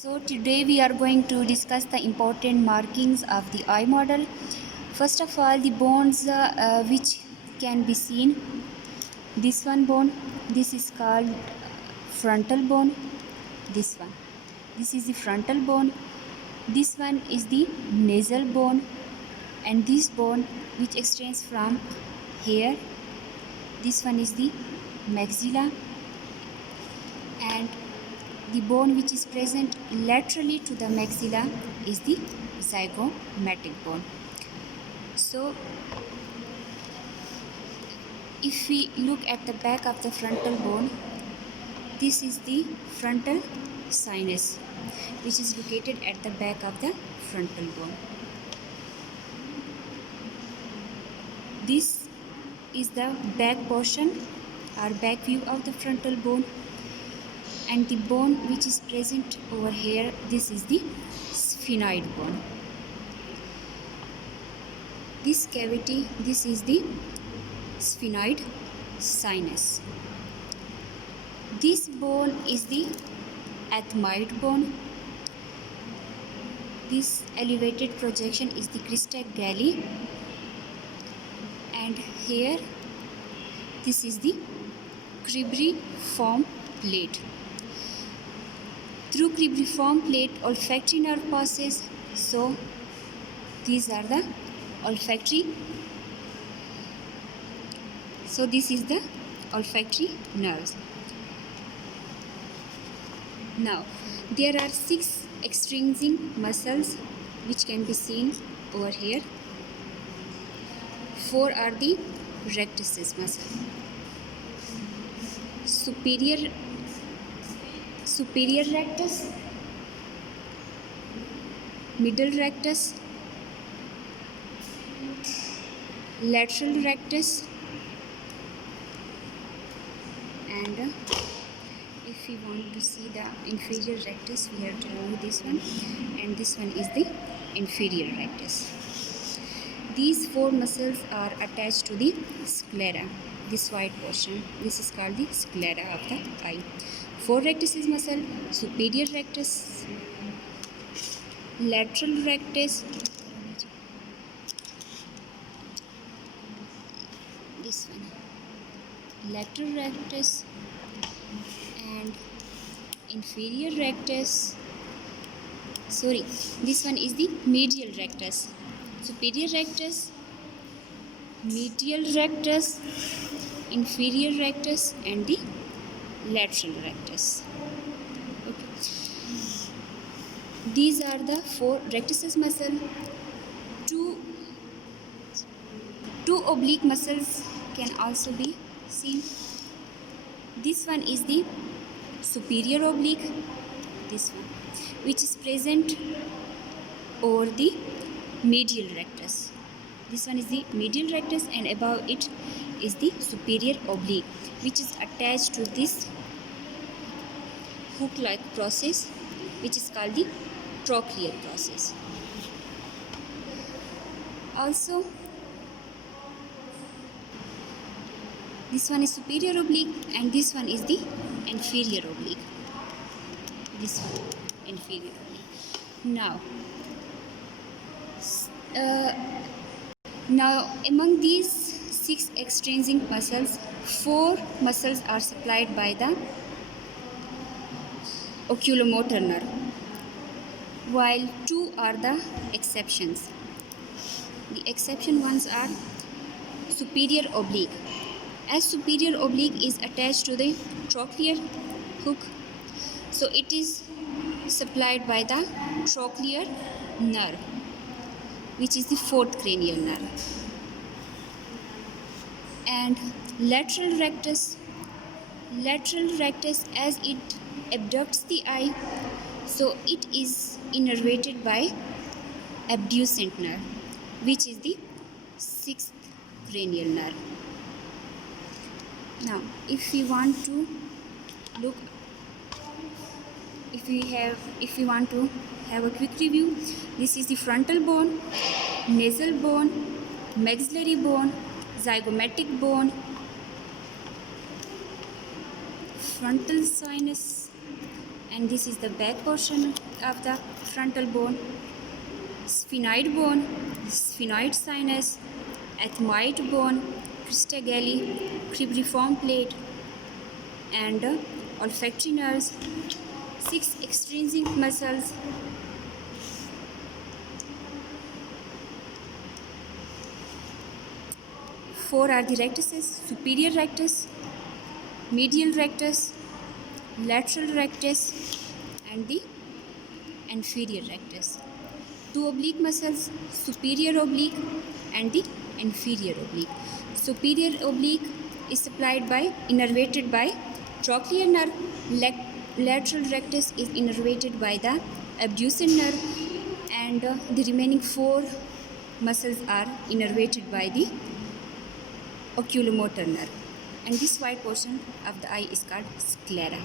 So today we are going to discuss the important markings of the eye model. First of all, the bones which can be seen. This one bone, this is called frontal bone. This one, this is the frontal bone. This one is the nasal bone, and this bone which extends from here. This one is the maxilla, and the bone which is present laterally to the maxilla is the zygomatic bone. So if we look at the back of the frontal bone, this is the frontal sinus which is located at the back of the frontal bone. This is the back portion or back view of the frontal bone, and the bone which is present over here, this is the sphenoid bone. This cavity, this is the sphenoid sinus. This bone is the ethmoid bone. This elevated projection is the crista galli, and here this is the cribriform plate. Through cribriform plate olfactory nerve passes, so these are the olfactory. So this is the olfactory nerves. Now there are 6 extrinsic muscles which can be seen over here. 4 are the rectus muscle. Superior rectus, middle rectus, lateral rectus, and if we want to see the inferior rectus, we have to remove this one, and this one is the inferior rectus. These 4 muscles are attached to the sclera, this white portion. This is called the sclera of the eye. 4 rectus muscle: superior rectus, lateral rectus, this one, lateral rectus, and inferior rectus. Sorry, this one is the medial rectus. Superior rectus, medial rectus, inferior rectus, and the lateral rectus. Okay. These are the 4 rectus muscle. Two oblique muscles can also be seen. This one is the superior oblique, this one, which is present over the medial rectus. This one is the medial rectus, and above it is the superior oblique, which is attached to this hook-like process, which is called the trochlear process. Also, this one is superior oblique, and this one is the inferior oblique. This one, inferior oblique. Now among these 6 extrinsic muscles, 4 muscles are supplied by the oculomotor nerve, while 2 are the exceptions. The exception ones are superior oblique. As superior oblique is attached to the trochlear hook, so it is supplied by the trochlear nerve, which is the 4th cranial nerve. And lateral rectus, as it abducts the eye, so it is innervated by abducent nerve, which is the 6th cranial nerve. Now if we want to look, if we want to have a quick review, this is the frontal bone, nasal bone, maxillary bone, zygomatic bone, frontal sinus, and this is the back portion of the frontal bone. Sphenoid bone, sphenoid sinus, ethmoid bone, cristagalli, cribriform plate, and olfactory nerves. 6 extrinsic muscles. 4 are the rectuses: superior rectus, medial rectus, lateral rectus, and the inferior rectus. 2 oblique muscles: superior oblique and the inferior oblique. Superior oblique is supplied by innervated by trochlear nerve. Lateral rectus is innervated by the abducens nerve, and the remaining 4 muscles are innervated by the oculomotor nerve. And this white portion of the eye is called sclera.